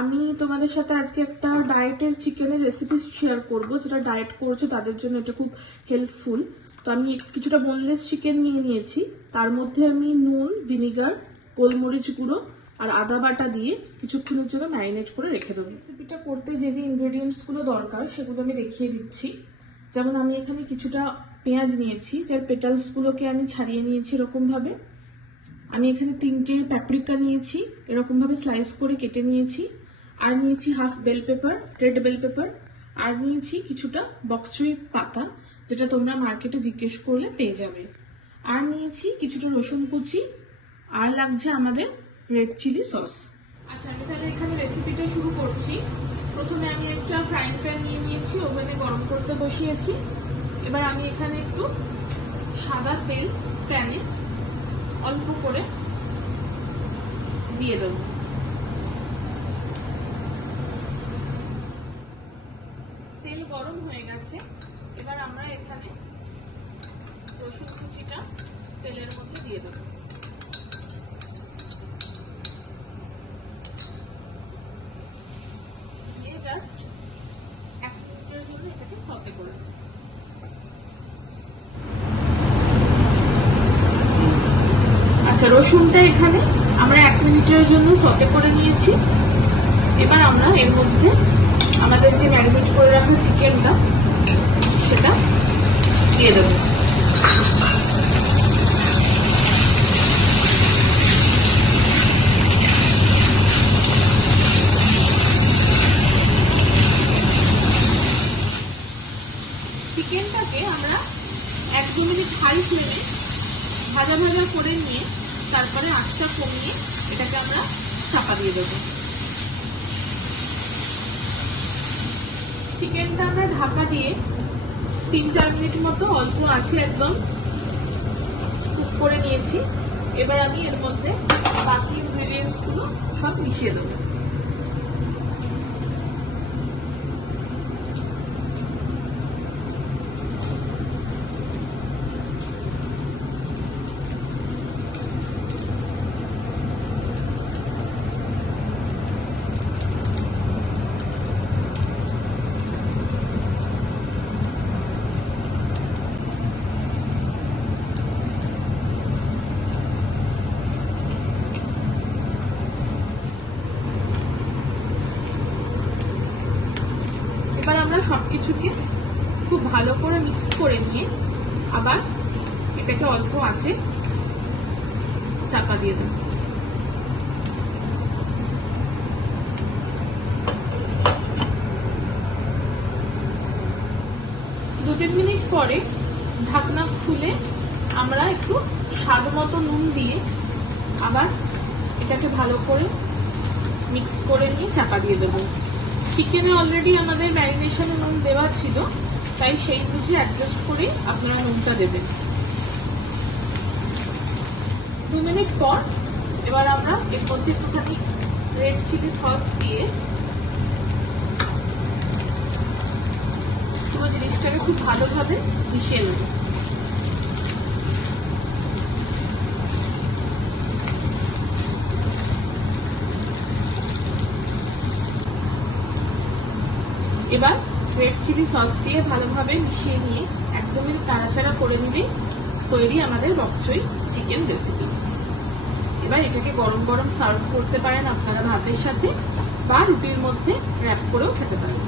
আমি তোমাদের সাথে আজকে একটা ডায়েটের চিকেনের রেসিপি শেয়ার করব, যেটা ডায়েট করছে তাদের জন্য এটা খুব হেল্পফুল। তো আমি কিছুটা বোনলেস চিকেন নিয়ে নিয়েছি, তার মধ্যে আমি নুন, ভিনিগার, গোলমরিচ গুঁড়ো আর আদা বাটা দিয়ে কিছুক্ষণের জন্য ম্যারিনেট করে রেখে দেবো। রেসিপিটা করতে যে যে ইনগ্রেডিয়েন্টসগুলো দরকার সেগুলো আমি দেখিয়ে দিচ্ছি। যেমন আমি এখানে কিছুটা পেঁয়াজ নিয়েছি, যার পেটালসগুলোকে আমি ছাড়িয়ে নিয়েছি এরকমভাবে। আমি এখানে 3টে প্যাপ্রিকা নিয়েছি, এরকমভাবে স্লাইস করে কেটে নিয়েছি। আর নিয়েছি half bell pepper, red bell pepper. আর নিয়েছি কিছুটা বকচুই পাতা, যেটা তোমরা মার্কেটে জিজ্ঞেস করলে পেয়ে যাবে। আর নিয়েছি কিছুটা রসুন কুচি। আর লাগছে আমাদের রেড চিলি সস। আচ্ছা, আমি তাহলে এখানে রেসিপিটা শুরু করছি। প্রথমে আমি একটা ফ্রাইং প্যান নিয়ে নিয়েছি, ওভেনে গরম করতে বসিয়েছি। এবার আমি এখানে একটু সাদা তেল প্যানে অল্প করে দিয়ে দেবো। তেল গরম হয়ে গেছে, এবার আমরা এখানে রসুন কুচিটা তেলের মধ্যে দিয়ে দেবো। দিয়ে জাস্ট 1 মিনিটের জন্য এটাকে সতে করে দেবো। আচ্ছা, রসুনটা এখানে আমরা 1 মিনিটের জন্য সতে করে নিয়েছি। এবার আমরা এর মধ্যে আমাদের যে ম্যারিনেট করে রাখা চিকেনটা সেটা দিয়ে দেবো। চিকেনটাকে আমরা 1-2 মিনিট হাই ফ্লেমে ভাজা ভাজা করে নিয়ে তারপরে আঁচটা কমিয়ে এটাকে আমরা চাপা দিয়ে দেবো। চিকেনটা আমরা ঢাকা দিয়ে 3-4 মিনিট মতো অল্প আছে একদম কুক করে নিয়েছি। এবার আমি এর মধ্যে বাকি ইনগ্রেডিয়েন্টস গুলো সব মিশিয়ে দেবো। এবার আমরা সবকিছুকে খুব ভালো করে মিক্স করে নিয়ে আবার এটাকে অল্প আঁচে চাপা দিয়ে দেব। দু 3 মিনিট পরে ঢাকনা খুলে আমরা একটু স্বাদ মতো নুন দিয়ে আবার এটাকে ভালো করে মিক্স করে নিয়ে চাপা দিয়ে দেবো। চিকেনে অলরেডি আমাদের ম্যারিনেশনে নুন দেওয়া ছিল, তাই সেই বুঝে অ্যাডজাস্ট করে আপনারা নুনটা দেবেন। 2 মিনিট পর এবার আমরা এর মধ্যে একটুখানি রেড চিলি সস দিয়ে পুরো জিনিসটাকে খুব ভালোভাবে মিশিয়ে নেব। এবার রেড চিলি সস দিয়ে ভালোভাবে মিশিয়ে নিয়ে একদমই নাড়াচাড়া করে নিলেই তৈরি আমাদের বকচুই চিকেন রেসিপি। এবার এটাকে গরম গরম সার্ভ করতে পারেন আপনারা ভাতের সাথে, বা রুটির মধ্যে র‍্যাপ করেও খেতে পারেন।